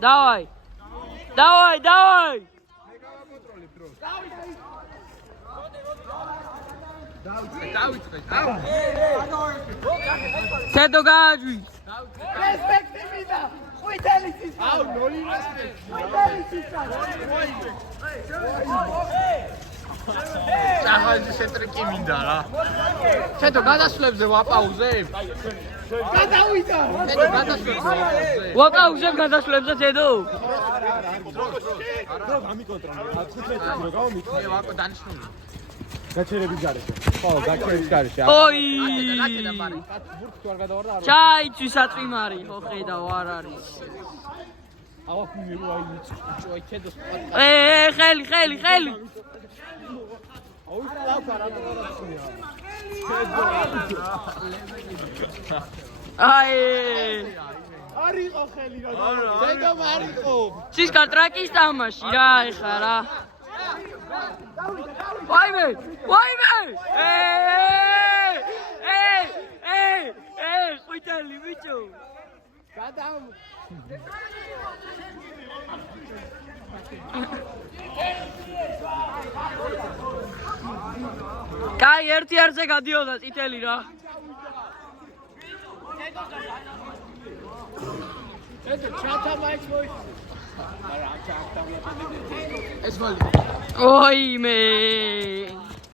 Давай. Давай, давай. Сето гаджи. Перспективида. Хуйтелицის. აუ, ნოლი რესპექტი. хуйтელიცის. ჩახალჯი ცენტრი კი მინდა რა. ჩეთო გადასვლებზე ვაპაუზებ. გადავიდა. ჩეთო გადასვლებზე ვაპაუზებ. ვაპაუზებ გადასვლებზე ცედო. რა გამიკონტროლე? 15 რო გამომიქნა. მე ვაკო დანიშნული. გაჩერების გარეშე. ხო, გაჩერების გარეშე. ოი. გაკედა მარი. ბურთი თუ არ გადავარ და არ ჩაიცვი საწვიმარი, ხო ხედავ არ არის. აუ მივი აი ჯოი ჩედო ხელი. აუ ლავკა რა გადავარია. აი. არისო ხელი რა. ზედო მარიყო. სისკა ტრაკის თამაში რა ეხა რა. ვაიმე! ყვითელი ბიჭო. გადავ. კაი, ერთი არზე გადიოდა წითელი რა. ეს ჩათა მაიქ მოი. ეს გოლი. ოიმე.